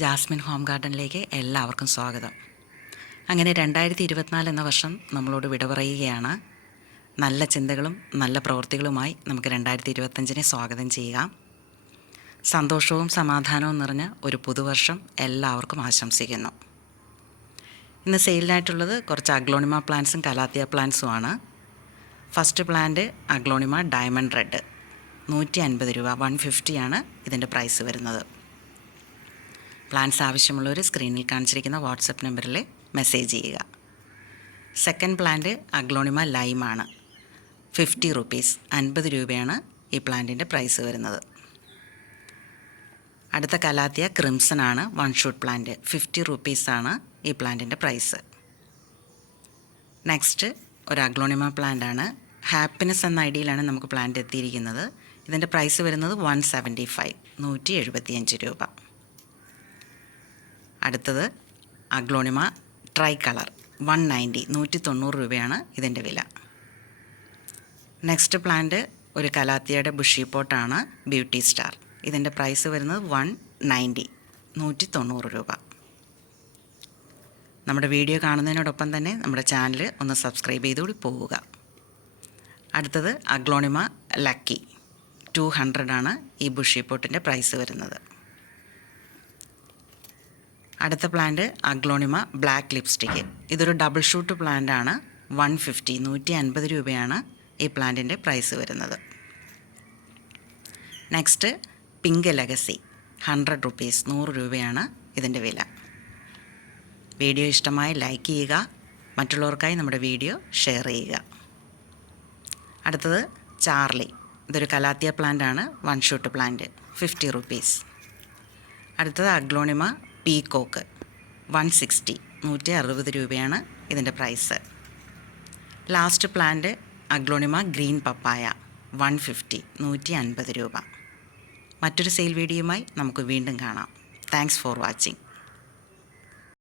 Jasmine home ഗാർഡനിലേക്ക് എല്ലാവർക്കും സ്വാഗതം. അങ്ങനെ 2024 എന്ന വർഷം നമ്മളോട് വിട പറയുകയാണ്. നല്ല ചിന്തകളും നല്ല പ്രവൃത്തികളുമായി നമുക്ക് 2025നെ സ്വാഗതം ചെയ്യുക. സന്തോഷവും സമാധാനവും നിറഞ്ഞ ഒരു പുതുവർഷം എല്ലാവർക്കും ആശംസിക്കുന്നു. ഇന്ന് സെയിലിനായിട്ടുള്ളത് കുറച്ച് അഗ്ലോണിമ പ്ലാന്റ്സും കലാത്തിയ പ്ലാന്റ്സുമാണ്. First plant aglaonema diamond red, 150 രൂപ, 150 ആണ് ഇതിൻ്റെ പ്രൈസ് വരുന്നത്. പ്ലാന്റ്സ് ആവശ്യമുള്ളവർ സ്ക്രീനിൽ കാണിച്ചിരിക്കുന്ന വാട്സപ്പ് നമ്പറിൽ മെസ്സേജ് ചെയ്യുക. സെക്കൻഡ് പ്ലാന്റ് അഗ്ലോണിമ ലൈമാണ്, 50 റുപ്പീസ്, 50 രൂപയാണ് ഈ പ്ലാന്റിൻ്റെ പ്രൈസ് വരുന്നത്. അടുത്ത കലാത്തിയ ക്രിംസൺ ആണ്, 1 ഷൂട്ട് പ്ലാന്റ്, 50 റുപ്പീസാണ് ഈ പ്ലാന്റിൻ്റെ പ്രൈസ്. നെക്സ്റ്റ് ഒരു അഗ്ലോണിമ പ്ലാന്റ് ആണ്. ഹാപ്പിനെസ് എന്ന ഐഡിയയിലാണ് നമുക്ക് പ്ലാന്റ് എത്തിയിരിക്കുന്നത്. ഇതിൻ്റെ പ്രൈസ് വരുന്നത് 175, 175 രൂപ. അടുത്തത് അഗ്ലോണിമ ട്രൈ കളർ, 190, 190 രൂപയാണ് ഇതിൻ്റെ വില. നെക്സ്റ്റ് പ്ലാന്റ് ഒരു കലാത്തിയയുടെ ബുഷി പോട്ടാണ്, ബ്യൂട്ടി സ്റ്റാർ. ഇതിൻ്റെ പ്രൈസ് വരുന്നത് 190, 190 രൂപ. നമ്മുടെ വീഡിയോ കാണുന്നതിനോടൊപ്പം തന്നെ നമ്മുടെ ചാനൽ ഒന്ന് സബ്സ്ക്രൈബ് ചെയ്തുകൂടി പോവുക. അടുത്തത് അഗ്ലോണിമ ലക്കി, 200 ആണ് ഈ ബുഷി പോട്ടിൻ്റെ പ്രൈസ് വരുന്നത്. അടുത്ത പ്ലാന്റ് അഗ്ലോണിമ ബ്ലാക്ക് ലിപ്സ്റ്റിക്ക്. ഇതൊരു ഡബിൾ ഷൂട്ട് പ്ലാന്റ് ആണ്, 150, 150 രൂപയാണ് ഈ പ്ലാന്റിൻ്റെ പ്രൈസ് വരുന്നത്. നെക്സ്റ്റ് പിങ്ക് ലെഗസി, 100 റുപ്പീസ്, 100 രൂപയാണ് ഇതിൻ്റെ വില. വീഡിയോ ഇഷ്ടമായി ലൈക്ക് ചെയ്യുക, മറ്റുള്ളവർക്കായി നമ്മുടെ വീഡിയോ ഷെയർ ചെയ്യുക. അടുത്തത് ചാർലി, ഇതൊരു കലാത്തിയ പ്ലാന്റ് ആണ്, 1 ഷൂട്ട് പ്ലാന്റ്, 50 റുപ്പീസ്. അടുത്തത് അഗ്ലോണിമ പീകോക്ക്, 160, 160 രൂപയാണ് ഇതിൻ്റെ price. Last plant aglaonema green papaya, 150, 150 രൂപ. മറ്റൊരു സെയിൽ വീഡിയോയുമായി നമുക്ക് വീണ്ടും കാണാം. Thanks for watching.